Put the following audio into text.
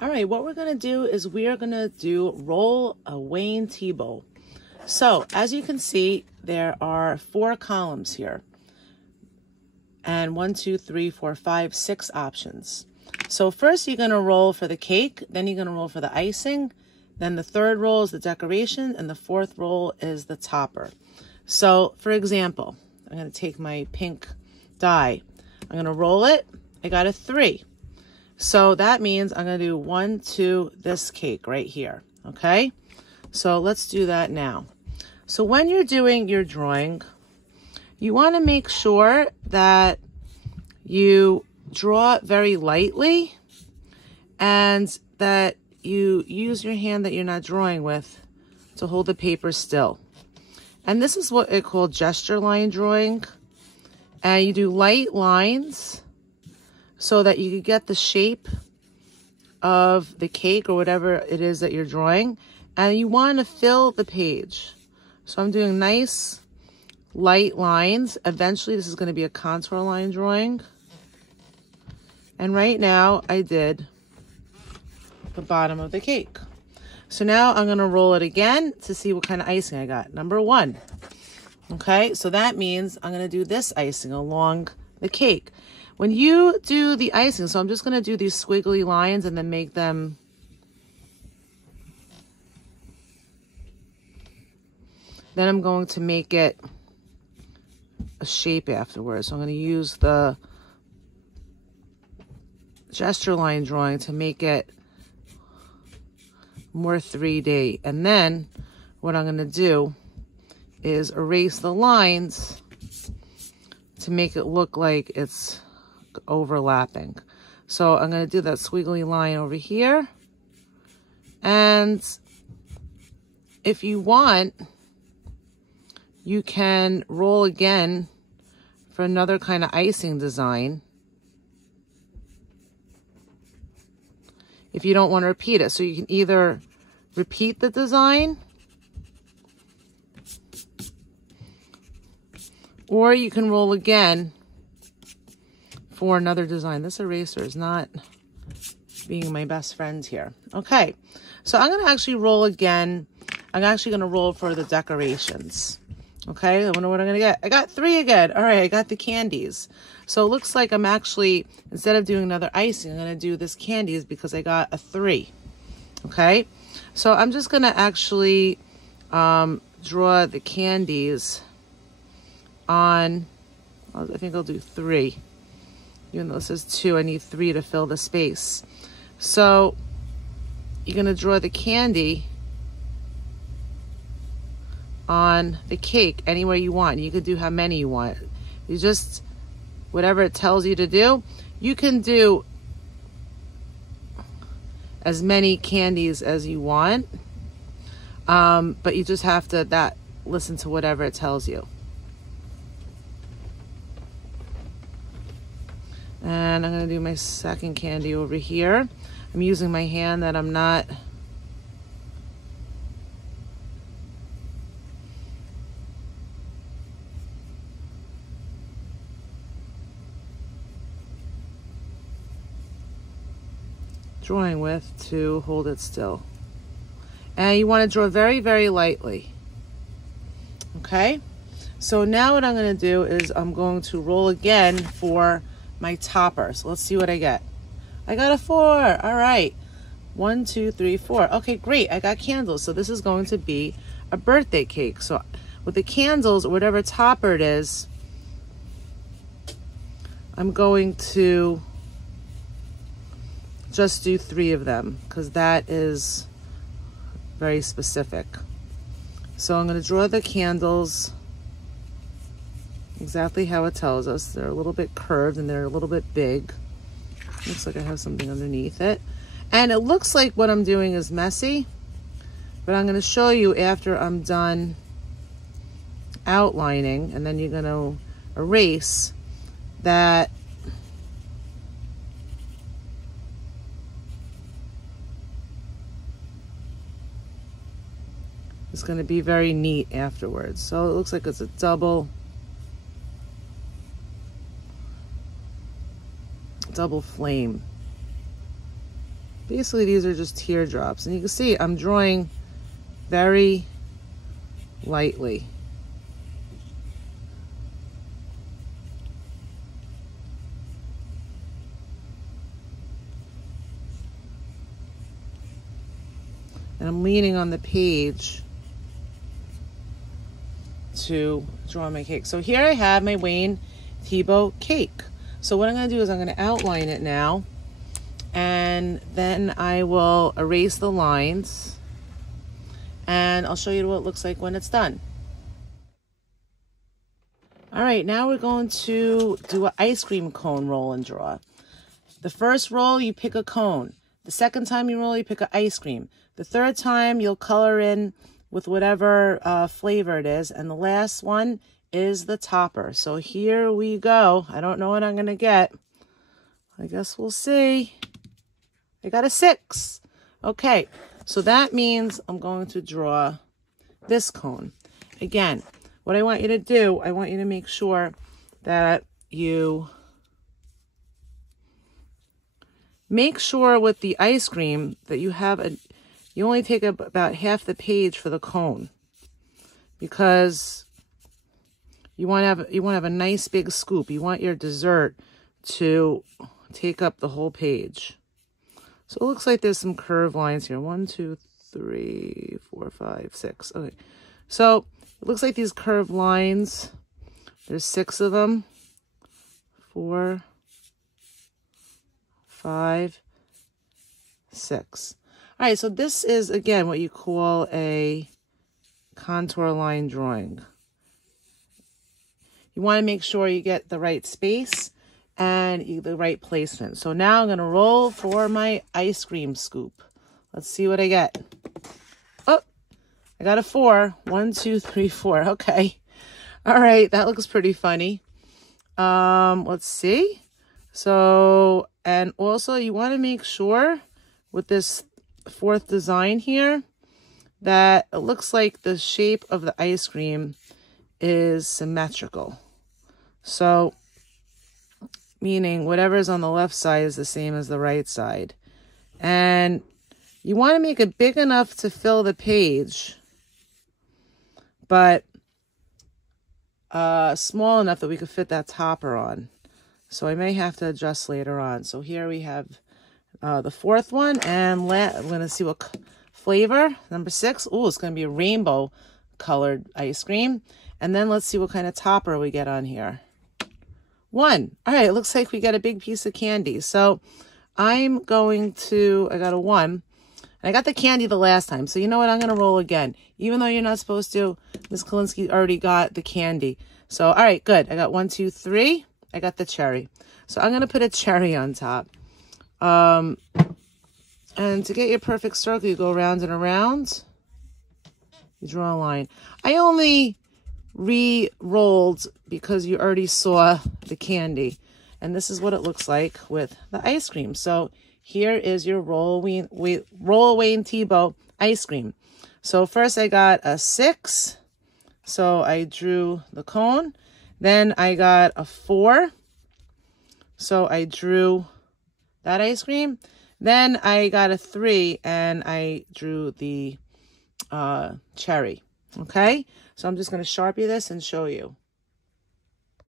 All right, what we're gonna do is we are gonna roll a Wayne Thiebaud. So as you can see, there are 4 columns here. And 1, 2, 3, 4, 5, 6 options. So first you're gonna roll for the cake, then you're gonna roll for the icing, then the third roll is the decoration, and the fourth roll is the topper. So for example, I'm gonna take my pink die. I'm gonna roll it, I got a 3. So that means I'm gonna do 1, 2, this cake right here, okay? So let's do that now. So when you're doing your drawing, you wanna make sure that you draw very lightly and that you use your hand that you're not drawing with to hold the paper still. And this is what I call gesture line drawing. And you do light lines so that you can get the shape of the cake or whatever it is that you're drawing. And you want to fill the page. So I'm doing nice light lines. Eventually this is going to be a contour line drawing. And right now I did the bottom of the cake. So now I'm going to roll it again to see what kind of icing I got. Number 1. Okay, so that means I'm going to do this icing along the cake. When you do the icing, so I'm just going to do these squiggly lines and then make them then I'm going to make it a shape afterwards. So I'm going to use the gesture line drawing to make it more 3D. And then what I'm going to do is erase the lines to make it look like it's overlapping. So I'm going to do that squiggly line over here. And if you want, you can roll again for another kind of icing design if you don't want to repeat it. So you can either repeat the design or you can roll again for another design. This eraser is not being my best friend here. Okay, so I'm going to actually roll again. I'm actually going to roll for the decorations. Okay, I wonder what I'm going to get. I got 3 again. All right, I got the candies. So it looks like I'm actually, instead of doing another icing, I'm going to do this candies because I got a 3. Okay, so I'm just going to actually draw the candies on, I think I'll do 3. Even though this is 2, I need 3 to fill the space. So you're going to draw the candy on the cake anywhere you want. You could do how many you want. You just, whatever it tells you to do, you can do as many candies as you want. But you just have to listen to whatever it tells you. And I'm going to do my second candy over here. I'm using my hand that I'm not drawing with to hold it still. And you want to draw very, very lightly. Okay? So now what I'm going to do is I'm going to roll again for my topper. So let's see what I get. I got a 4. All right. 1, 2, 3, 4. Okay, great. I got candles. So this is going to be a birthday cake. So with the candles, or whatever topper it is, I'm going to just do 3 of them because that is very specific. So I'm going to draw the candles exactly how it tells us. They're a little bit curved and they're a little bit big. Looks like I have something underneath it. And it looks like what I'm doing is messy, but I'm going to show you after I'm done outlining, and then you're going to erase that it's going to be very neat afterwards. So it looks like it's a double flame. Basically, these are just teardrops. And you can see I'm drawing very lightly. And I'm leaning on the page to draw my cake. So here I have my Wayne Thiebaud cake. So what I'm going to do is I'm going to outline it now, and then I will erase the lines, and I'll show you what it looks like when it's done. All right, now we're going to do an ice cream cone roll and draw. The first roll, you pick a cone. The second time you roll, you pick an ice cream. The third time, you'll color in with whatever flavor it is. And the last one is the topper. So here we go. I don't know what I'm going to get. I guess we'll see. I got a 6. Okay, so that means I'm going to draw this cone. Again, what I want you to do, I want you to make sure that you make sure with the ice cream that you have you only take up about half the page for the cone, because you want to have a nice big scoop. You want your dessert to take up the whole page. So it looks like there's some curved lines here. 1, 2, 3, 4, 5, 6. Okay, so it looks like these curved lines, there's 6 of them. 4, 5, 6. All right, so this is, again, what you call a contour line drawing. You want to make sure you get the right space and the right placement. So now I'm going to roll for my ice cream scoop. Let's see what I get. Oh, I got a 4. 1, 2, 3, 4. Okay. All right, that looks pretty funny. Let's see. So, and also you want to make sure with this 4th design here that it looks like the shape of the ice cream is symmetrical. So, meaning whatever's on the left side is the same as the right side. And you want to make it big enough to fill the page, but small enough that we could fit that topper on. So I may have to adjust later on. So here we have the 4th one, and I'm going to see what flavor. Number 6. Oh, it's going to be a rainbow colored ice cream. And then let's see what kind of topper we get on here. 1. All right, it looks like we got a big piece of candy. So I'm going to, I got a 1. I got the candy the last time. So you know what? I'm going to roll again. Even though you're not supposed to, Miss Kalinsky already got the candy. So, all right, good. I got 1, 2, 3. I got the cherry. So I'm going to put a cherry on top. And to get your perfect circle, you go around and around. You draw a line. I only re-rolled because you already saw the candy. And this is what it looks like with the ice cream. So here is your Roll Wayne Thiebaud ice cream. So first I got a 6. So I drew the cone. Then I got a 4. So I drew that ice cream. Then I got a 3 and I drew the cherry. Okay, so I'm just going to Sharpie this and show you.